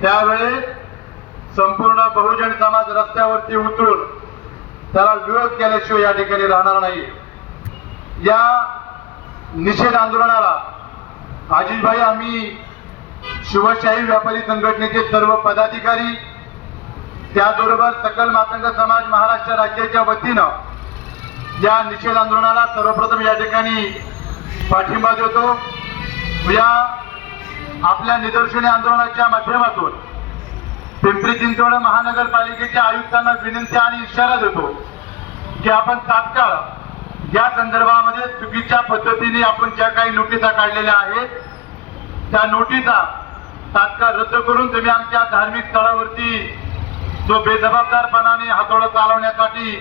त्यावेळेस संपूर्ण बहुजन समाज रस्त्यावरती उतरून त्याला विरोध केल्याशिवाय या ठिकाणी राहणार नाही। या निषेध आंदोलनाला अजितभाई, आम्ही शिवशाही व्यापारी संघटनेचे सर्व पदाधिकारी, त्याचबरोबर सकल मातंग समाज महाराष्ट्र राज्याच्या वतीनं या निषेध आंदोलनाला सर्वप्रथम या ठिकाणी पाठिंबा देतो। या आपल्या निदर्शने आंदोलनाच्या माध्यमातून पिंपरी चिंचवड महानगरपालिकेच्या आयुक्तांना विनंती आणि इशारा देतो की आपण तात्काळ या संदर्भामध्ये चुकीच्या पद्धतीने आपण ज्या काही नोटिसा काढलेल्या आहेत त्या नोटिसा तात्काळ रद्द करून तुम्ही आमच्या धार्मिक स्थळावरती जो बेजबाबदारपणाने हातोडा चालवण्यासाठी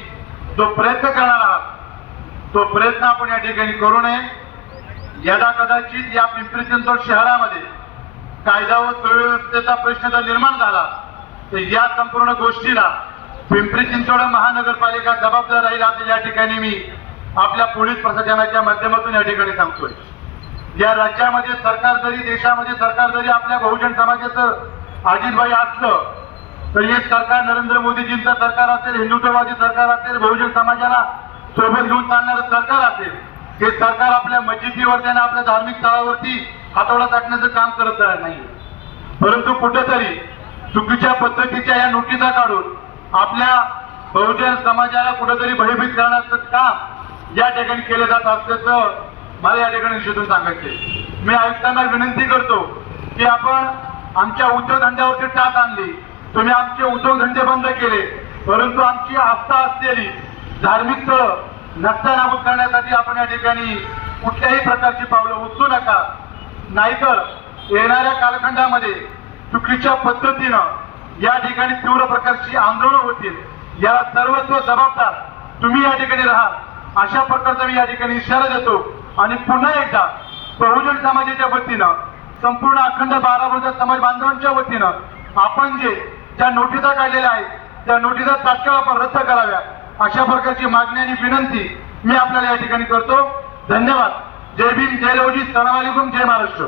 जो प्रयत्न करणार आहात तो प्रयत्न आपण या ठिकाणी करू नये। यदा कदाचित या पिंपरी चिंचवड शहरामध्ये कायदा व सुव्यवस्थेचा प्रश्न जर निर्माण झाला तर या संपूर्ण गोष्टीला पिंपरी चिंचवड महानगरपालिका जबाबदार राहील असं या ठिकाणी मी आपल्या पोलीस प्रशासनाच्या माध्यमातून या ठिकाणी सांगतोय। या राज्यामध्ये सरकार जरी, देशामध्ये सरकार जरी आपल्या बहुजन समाजाचं अजितभाई असलं तरी हे सरकार नरेंद्र मोदीजींचं सरकार असेल, हिंदुत्ववादी सरकार असेल, बहुजन समाजाला सोबत घेऊन चालणारं सरकार असेल, हे सरकार आपल्या मस्जिदीवरती आणि आपल्या धार्मिक स्थळावरती हातोडा टाकण्याचं काम करत नाही। परंतु कुठेतरी चुकीच्या पद्धतीच्या या नोटिसा काढून आपल्या बहुजन समाजाला कुठेतरी भयभीत करण्याचं काम या ठिकाणी केलं जात असल्याचं मला या ठिकाणी निषेधून सांगायचे। मी आयुक्तांना विनंती करतो की आपण आमच्या उद्योगधंद्यावरती टाच आणली, तुम्ही आमचे उद्योगधंदे बंद केले, परंतु आमची आस्था असलेली धार्मिक स्थळ नष्टनाबूद करण्यासाठी आपण या ठिकाणी कुठल्याही प्रकारची पावलं उचलू नका, नाहीतर येणाऱ्या कालखंडामध्ये चुकीच्या पद्धतीनं या ठिकाणी तीव्र प्रकारची आंदोलनं होतील। याला सर्वस्व जबाबदार तुम्ही या ठिकाणी राहा, अशा प्रकारचा मी या ठिकाणी इशारा देतो। आणि पुन्हा एकदा बहुजन समाजाच्या वतीनं, संपूर्ण अखंड बारामती समाज बांधवांच्या वतीनं आपण ज्या नोटिसा काढलेल्या आहेत त्या नोटिसा तात्काळ आपण रद्द कराव्या, अशा प्रकारची मागणी आणि विनंती मी आपल्याला या ठिकाणी करतो। धन्यवाद। जय भीम, जय लवजी, सलाम अलैकुम, जय महाराष्ट्र।